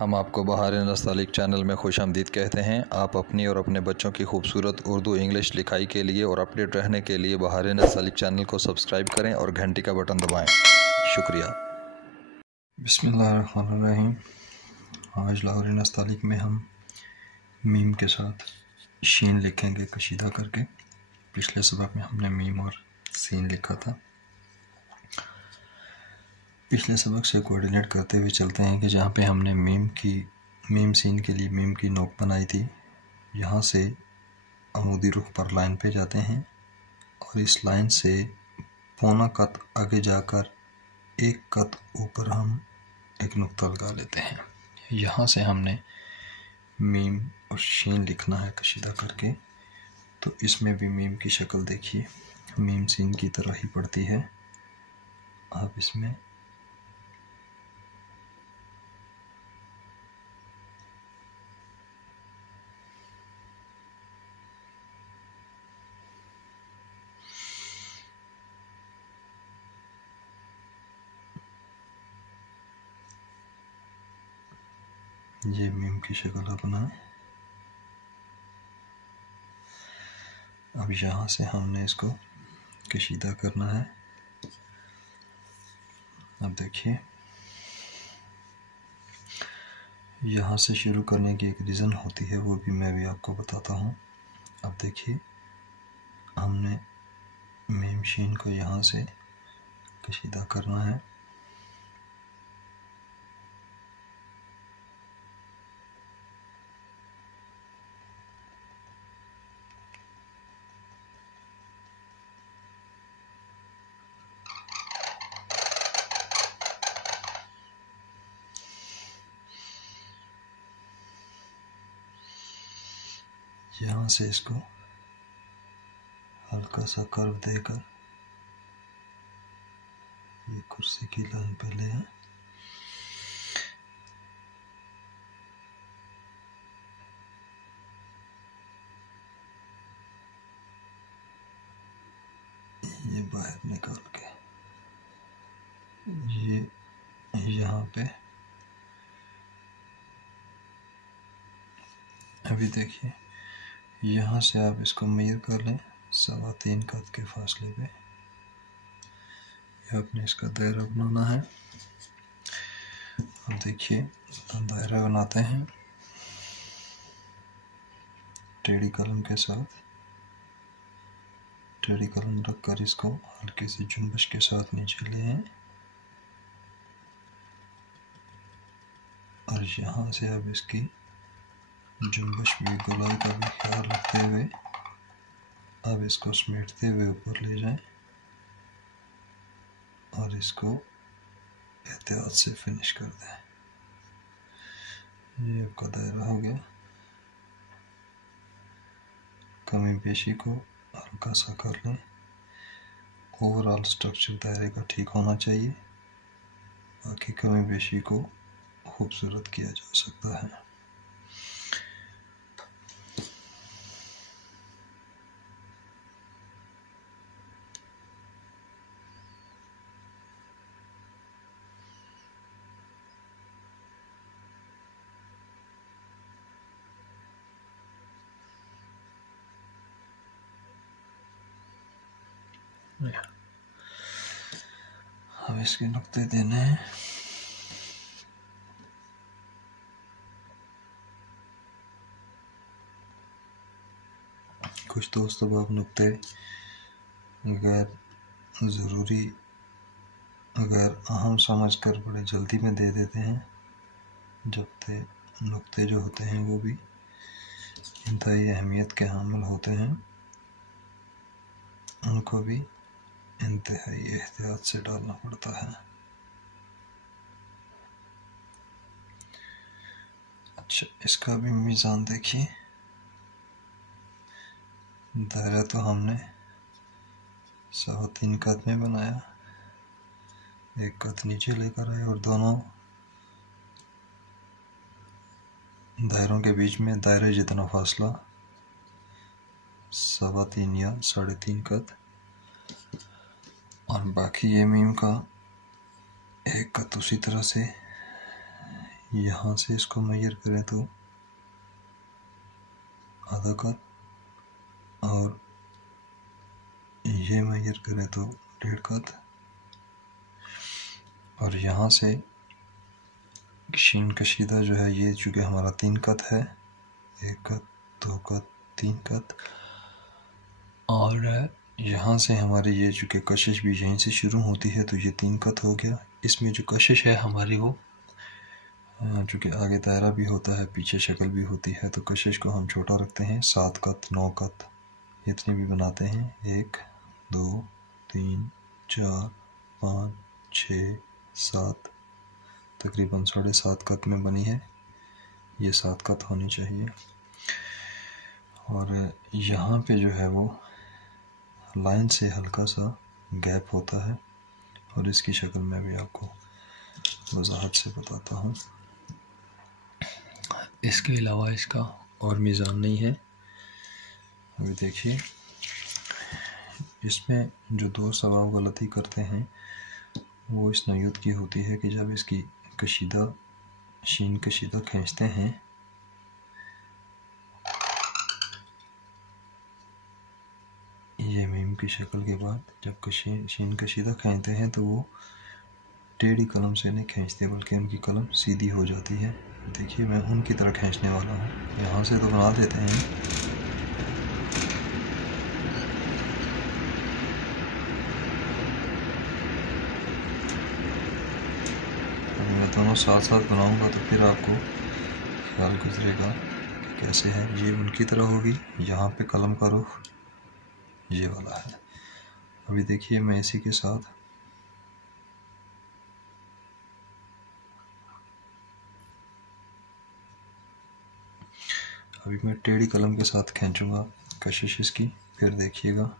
हम आपको बहार नस्तालिक चैनल में खुशामदीद कहते हैं। आप अपनी और अपने बच्चों की खूबसूरत उर्दू इंग्लिश लिखाई के लिए और अपडेट रहने के लिए बहार नस्तालिक चैनल को सब्सक्राइब करें और घंटी का बटन दबाएं। शुक्रिया। बिस्मिल्लाहिर्रहमानिर्रहीम। आज लाहौर नस्तालिक में हम मीम के साथ शीन लिखेंगे कशीदा करके। पिछले सबक में हमने मीम और सीन लिखा था। पिछले सबक से कोऑर्डिनेट करते हुए चलते हैं कि जहाँ पे हमने मीम सीन के लिए मीम की नोक बनाई थी, यहाँ से अमूदी रुख पर लाइन पे जाते हैं और इस लाइन से पौना कत आगे जाकर एक कत ऊपर हम एक नुक्ता लगा लेते हैं। यहाँ से हमने मीम और शीन लिखना है कशीदा करके। तो इसमें भी मीम की शक्ल देखिए, मीम सीन की तरह ही पड़ती है। आप इसमें ये मीम की शक्ल बनाएं। अब यहाँ से हमने इसको कशीदा करना है। अब देखिए, यहाँ से शुरू करने की एक रीज़न होती है, वो भी मैं भी आपको बताता हूँ। अब देखिए, हमने मीम शीन को यहाँ से कशीदा करना है। यहाँ से इसको हल्का सा कर्व देकर ये कुर्सी की लाइन पे ले आए। ये बाहर निकाल के ये यहाँ पे अभी देखिए, यहाँ से आप इसको मेजर कर लें 3.25 कत के फासले पे। ये आपने इसका दायरा बनाना है। अब देखिए, दायरा बनाते हैं टेढ़ी कलम के साथ। टेढ़ी कलम रखकर इसको हल्के से जुम्बश के साथ नीचे ले आए और यहाँ से अब इसकी जुम्बश भी गोलाई का भी ख्याल रखते हुए अब इसको समेटते हुए ऊपर ले जाएं और इसको एहतियात से फिनिश कर दें। ये आपका दायरा हो गया। कमी पेशी को हल्का सा कर लें। ओवरऑल स्ट्रक्चर दायरे का ठीक होना चाहिए, बाकी कमी पेशी को खूबसूरत किया जा सकता है। अब इसके नुक्ते देने हैं। कुछ दोस्त अब आप नुक्ते गैर ज़रूरी, गैर अहम समझकर बड़े जल्दी में दे देते हैं, जबकि नुक्ते जो होते हैं वो भी इंतहाई अहमियत के हामिल होते हैं। उनको भी इंतहाई एहतियात से डालना पड़ता है। अच्छा, इसका भी मीज़ान देखिए। दायरा तो हमने 3.25 कत में बनाया, एक कत नीचे लेकर आए और दोनों दायरों के बीच में दायरे जितना फासला 3.25 या 3.5 कत, और बाकी ये मीम का एक कत उसी तरह से यहाँ से इसको मेजर करें तो आधा कत, और ये मेजर करें तो 1.5 कत, और यहाँ से शीन कशीदा जो है ये चूँकि हमारा 3 कत है, 1 कत, 2 कत, 3 कत, और यहाँ से हमारी ये चूँकि कशिश भी यहीं से शुरू होती है तो ये 3 कत हो गया। इसमें जो कशिश है हमारी वो चूँकि आगे दायरा भी होता है पीछे शक्ल भी होती है, तो कशिश को हम छोटा रखते हैं, 7 कत, 9 कत इतने भी बनाते हैं, 1, 2, 3, 4, 5, 6, 7, तकरीबन 7.5 कत में बनी है। ये 7 कत होनी चाहिए। और यहाँ पे जो है वो लाइन से हल्का सा गैप होता है, और इसकी शक्ल मैं भी आपको वजाहत से बताता हूँ। इसके अलावा इसका और मीज़ान नहीं है। अभी देखिए, इसमें जो 2 सवाब गलती करते हैं वो इस नौयत की होती है कि जब इसकी कशीदा शीन कशीदा खींचते हैं ये मीम की शक्ल के बाद जब शीन कशीदा खींचते हैं तो वो टेढ़ी कलम से नहीं खींचते बल्कि उनकी कलम सीधी हो जाती है। देखिए मैं उनकी तरह खींचने वाला हूँ, यहाँ से तो बना देते हैं, मैं दोनों साथ साथ बनाऊंगा तो फिर आपको ख्याल गुजरेगा कि कैसे है। ये उनकी तरह होगी, यहाँ पे कलम का रुख ये वाला है। अभी देखिए मैं इसी के साथ अभी मैं टेढ़ी कलम के साथ खींचूंगा कशिश इसकी, फिर देखिएगा।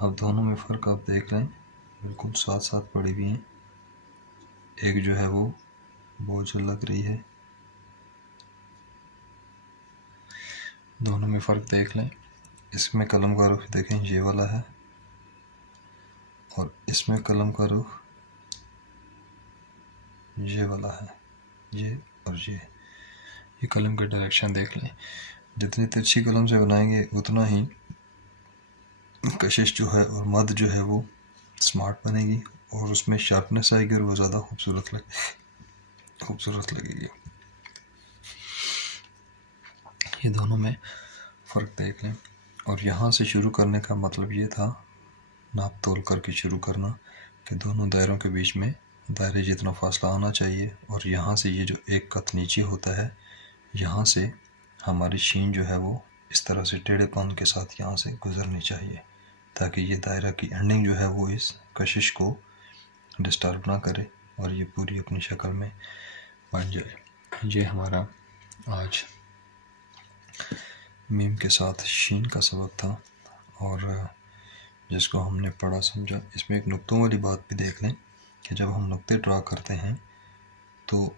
अब दोनों में फ़र्क आप देख लें, बिल्कुल साथ साथ पड़ी हुई हैं। एक जो है वो बोझ लग रही है, दोनों में फ़र्क देख लें। इसमें कलम का रुख देखें ये वाला है, और इसमें कलम का रुख ये वाला है, ये और ये कलम का डायरेक्शन देख लें। जितनी तिरछी कलम से बनाएंगे उतना ही कशिश जो है और मद जो है वो स्मार्ट बनेगी, और उसमें शार्पनेस आएगी और वो ज़्यादा खूबसूरत लगेगी। ये दोनों में फ़र्क देख लें। और यहाँ से शुरू करने का मतलब ये था, नाप तोल करके शुरू करना, कि दोनों दायरों के बीच में दायरे जितना फासला आना चाहिए, और यहाँ से ये जो 1 कत नीचे होता है यहाँ से हमारी शीन जो है वो इस तरह से टेढ़ेपन के साथ यहाँ से गुजरनी चाहिए, ताकि ये दायरा की एंडिंग जो है वो इस कशिश को डिस्टर्ब ना करे और ये पूरी अपनी शक्ल में बन जाए। ये हमारा आज मीम के साथ शीन का सबक था, और जिसको हमने पढ़ा समझा। इसमें एक नुक्तों वाली बात भी देख लें कि जब हम नुक्ते ड्रा करते हैं तो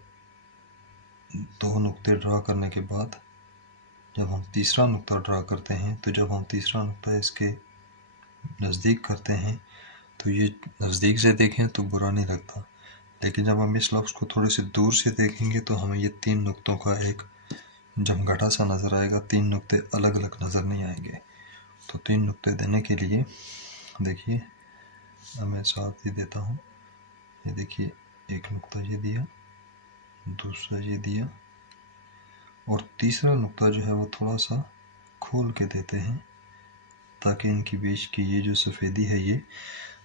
2 नुक्ते ड्रा करने के बाद जब हम तीसरा नुक्ता ड्रा करते हैं, तो जब हम तीसरा नुक्ता इसके नज़दीक करते हैं तो ये नज़दीक से देखें तो बुरा नहीं लगता, लेकिन जब हम इस लफ्ज़ को थोड़े से दूर से देखेंगे तो हमें ये 3 नुक्तों का एक जमघटा सा नज़र आएगा। 3 नुक्ते अलग अलग नज़र नहीं आएंगे। तो 3 नुक्ते देने के लिए देखिए मैं साथ ही देता हूँ। ये देखिए, एक नुक्ता ये दिया, दूसरा ये दिया, और तीसरा नुक्ता जो है वो थोड़ा सा खोल के देते हैं ताकि इनकी बीच की ये जो सफ़ेदी है ये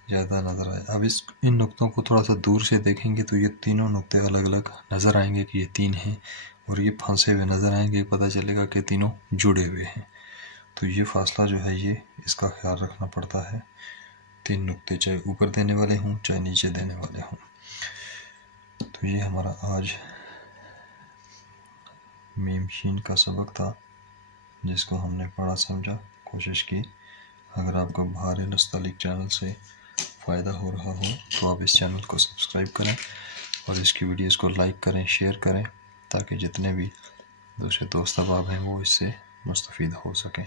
ज़्यादा नज़र आए। अब इन नुक्तों को थोड़ा सा दूर से देखेंगे तो ये तीनों नुक्ते अलग अलग नज़र आएंगे कि ये 3 हैं, और ये फंसे हुए नज़र आएंगे, पता चलेगा कि तीनों जुड़े हुए हैं। तो ये फासला जो है ये इसका ख्याल रखना पड़ता है। 3 नुक्ते चाहे ऊपर देने वाले हों चाहे नीचे देने वाले हों। तो ये हमारा आज मीम शीन का सबक था, जिसको हमने पढ़ा समझा, कोशिश की। अगर आपको बहार नस्तलिक चैनल से फ़ायदा हो रहा हो तो आप इस चैनल को सब्सक्राइब करें और इसकी वीडियोस को लाइक करें, शेयर करें, ताकि जितने भी दूसरे दोस्त अहबाब हैं वो इससे मुस्तफ़ीद हो सकें।